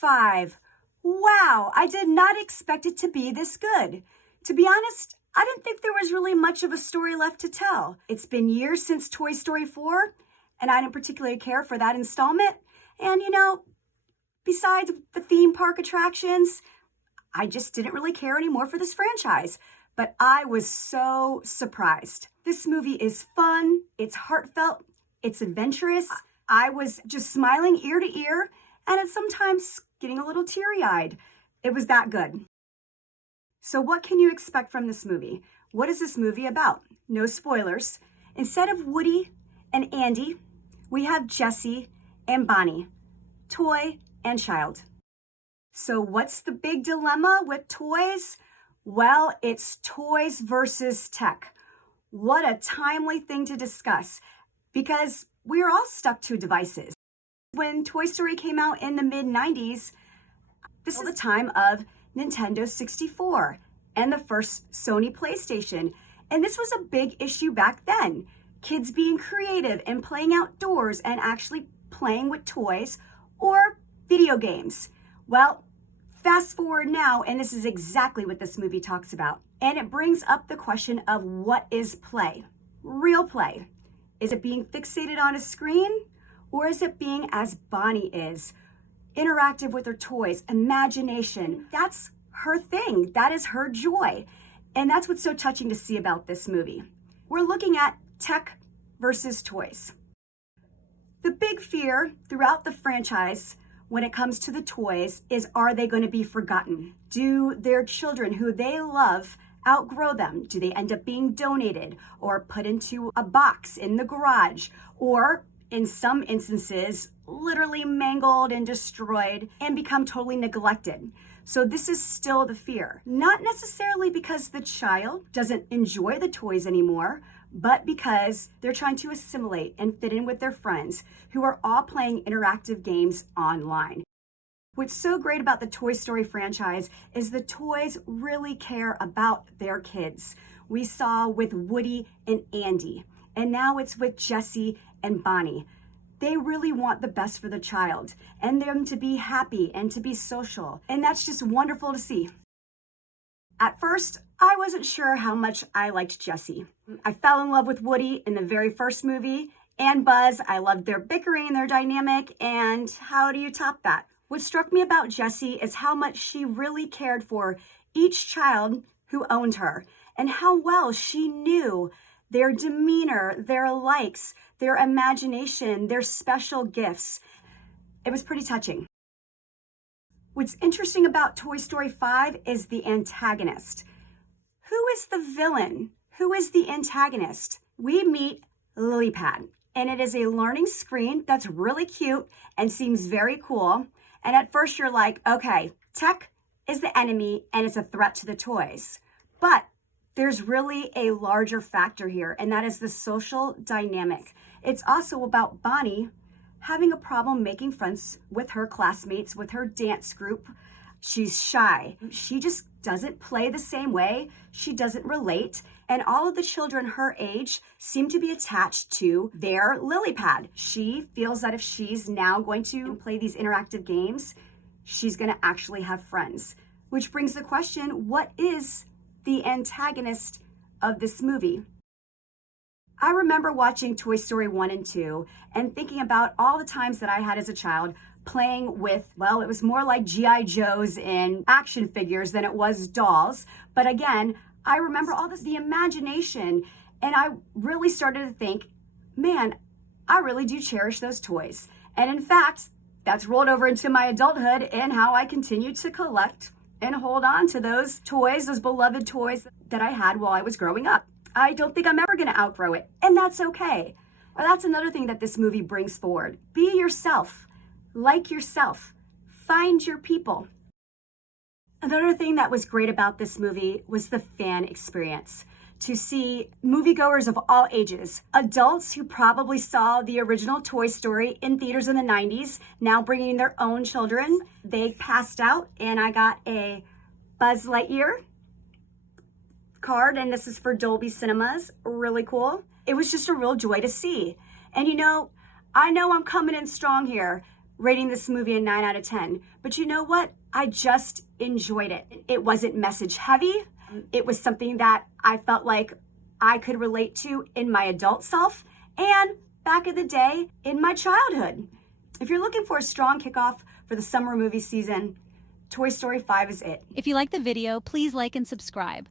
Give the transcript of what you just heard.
5. Wow, I did not expect it to be this good. To be honest, I didn't think there was really much of a story left to tell. It's been years since Toy Story 4, and I didn't particularly care for that installment. And besides the theme park attractions, I just didn't really care anymore for this franchise. But I was so surprised. This movie is fun, it's heartfelt, it's adventurous. I was just smiling ear to ear, and it's sometimes getting a little teary-eyed. It was that good. So what can you expect from this movie? What is this movie about? No spoilers. Instead of Woody and Andy, we have Jessie and Bonnie, toy and child. So what's the big dilemma with toys? Well, it's toys versus tech. What a timely thing to discuss, because we're all stuck to devices. When Toy Story came out in the mid-90s, this is the time of Nintendo 64 and the first Sony PlayStation. And this was a big issue back then. Kids being creative and playing outdoors and actually playing with toys or video games. Well, fast forward now, and this is exactly what this movie talks about. And it brings up the question of what is play? Real play. Is it being fixated on a screen? Or is it being as Bonnie is? Interactive with her toys, imagination. That's her thing. That is her joy. And that's what's so touching to see about this movie. We're looking at tech versus toys. The big fear throughout the franchise when it comes to the toys is, are they going to be forgotten? Do their children who they love outgrow them? Do they end up being donated or put into a box in the garage, or in some instances literally mangled and destroyed and become totally neglected? So this is still the fear, not necessarily because the child doesn't enjoy the toys anymore, but because they're trying to assimilate and fit in with their friends who are all playing interactive games online. What's so great about the Toy Story franchise is the toys really care about their kids. We saw with Woody and Andy, and now it's with Jessie and Bonnie. They really want the best for the child and them to be happy and to be social. And that's just wonderful to see. At first, I wasn't sure how much I liked Jessie. I fell in love with Woody in the very first movie, and Buzz. I loved their bickering, their dynamic, and how do you top that? What struck me about Jessie is how much she really cared for each child who owned her, and how well she knew their demeanor, their likes, their imagination, their special gifts. It was pretty touching. What's interesting about Toy Story 5 is the antagonist. Who is the villain? Who is the antagonist? We meet Lilypad, and it is a learning screen that's really cute and seems very cool. And at first you're like, okay, tech is the enemy and it's a threat to the toys. But there's really a larger factor here, and that is the social dynamic. It's also about Bonnie having a problem making friends with her classmates, with her dance group. She's shy. She just doesn't play the same way. She doesn't relate. And all of the children her age seem to be attached to their Lilypad. She feels that if she's now going to play these interactive games, she's going to actually have friends. Which brings the question, what is the antagonist of this movie? I remember watching Toy Story 1 and 2 and thinking about all the times that I had as a child playing with, well, it was more like G.I. Joes and action figures than it was dolls. But again, I remember all this, the imagination, and I really started to think, man, I really do cherish those toys. And in fact, that's rolled over into my adulthood and how I continue to collect and hold on to those toys, those beloved toys that I had while I was growing up. I don't think I'm ever going to outgrow it, and that's okay. Or that's another thing that this movie brings forward. Be yourself. Like yourself. Find your people. Another thing that was great about this movie was the fan experience. To see moviegoers of all ages, adults who probably saw the original Toy Story in theaters in the 90s, now bringing their own children. They passed out, and I got a Buzz Lightyear card, and this is for Dolby Cinemas. Really cool. It was just a real joy to see. And I know I'm coming in strong here, rating this movie a 9 out of 10. But you know what? I just enjoyed it. It wasn't message heavy. It was something that I felt like I could relate to in my adult self and back in the day in my childhood. If you're looking for a strong kickoff for the summer movie season, Toy Story 5 is it. If you like the video, please like and subscribe.